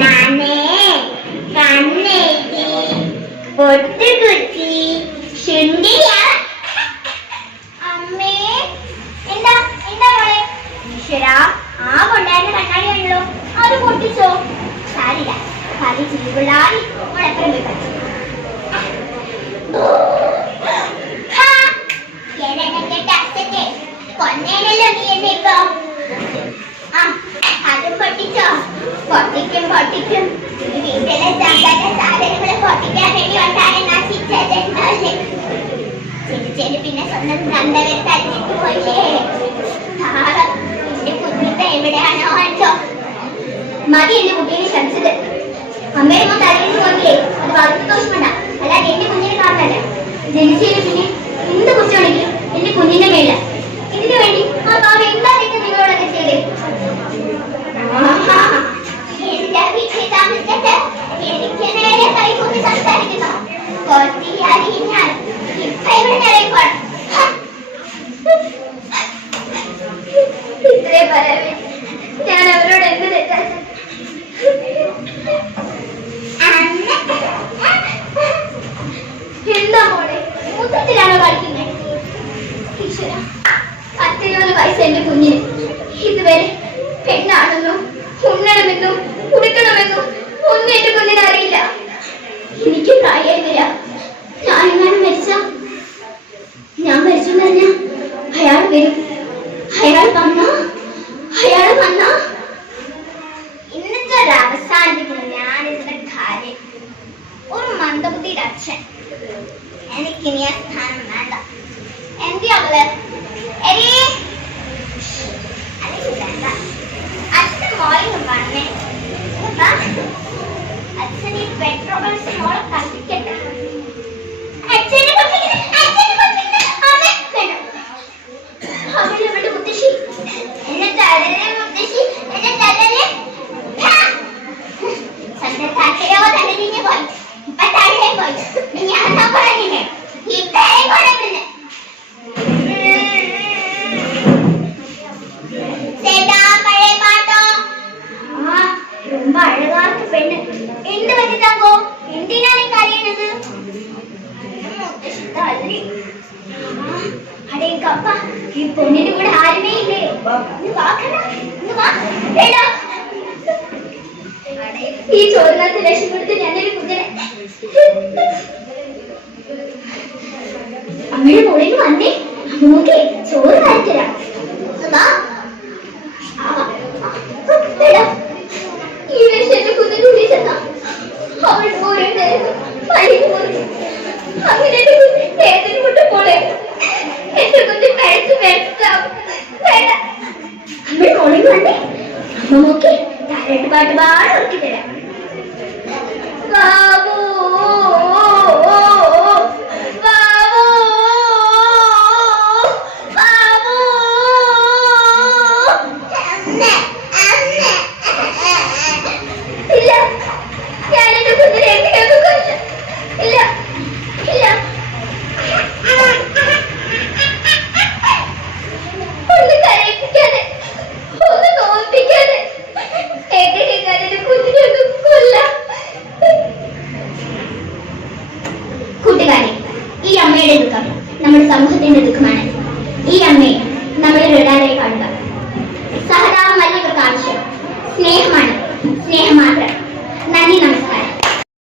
মানে সামনে পড়তে করছি പൊട്ടിക്കും പൊട്ടിക്കും. വീട്ടിലെ സാധാരണ സാധനങ്ങൾ പൊട്ടിക്കാൻ വേണ്ടി വന്നാണ് നശിച്ചതുണ്ടാവില്ലേ ചിരിച്ചേന് പിന്നെ സ്വന്തം നന്ദവരെ തരഞ്ഞിട്ട് പോയില്ലേ? നാളെ എന്റെ കുഞ്ഞിത്ത എവിടെയാണോ അഞ്ചോ മതി എന്റെ കുട്ടീനെ ശ്രമിച്ചത് അമ്മയുടെ മോൻ തലയിൽ നോക്കിയേ. അത് വളരെ ദോഷമല്ല അല്ലാതെ എന്റെ കുഞ്ഞിനെ കാണാനല്ല ജനിച്ചതിന് പിന്നെ പത്തിരുപത് എന്റെ കുഞ്ഞിന് ഇതുവരെ പെണ്ണാണെന്നും ഉണ്ണണമെന്നും ഉടുക്കണമെന്നും ഒന്നും എന്റെ കുഞ്ഞിന് അറിയില്ല. എനിക്ക് പ്രായമായി വരാം. ഞാനെങ്ങാനും മരിച്ച? ഞാൻ മരിച്ചു പറഞ്ഞ അയാൾ വരും. അയാൾ വന്ന? അയാൾ വന്ന? ഇന്നത്തെ ഒരു അവസാനിപ്പിക്കുന്ന ഞാൻ ഇതിന്റെ കാര്യം ഒരു മന്ദബുദ്ധിയുടെ അച്ഛൻ. എനിക്കിനി ആ സ്ഥാനം വേണ്ട. എന്തിയാ ഈ പൊന്നിന്റെ കൂടെ ആരുമേ ഇല്ലേ ഇത് വാ എടാ. ഈ ചോറിനകത്ത് രക്ഷപ്പെടുത്തി ഞാനൊരു കുതിര അമ്മയുടെ മുകളിൽ വന്നേ. നോക്കി ചോറ് കാണിത്തരാം ഈ വിഷയത്തെ കുതിരുള്ളിൽ ചെന്ന. അവൾ പോയി പഴയ പോയി. അങ്ങനെ എന്റെ കൊണ്ട് പോളെ എന്റെ കുഞ്ഞ് കഴിച്ച് വേണ്ട അമ്മയുടെ മുകളിൽ വന്നേ. അമ്മ നോക്കി. താരാട്ട് പാട്ട് പാടെ നോക്കി തരാം ബാബു നമ്മുടെ സമൂഹത്തിന്റെ ദുഃഖമാണ് ഈ അമ്മയെ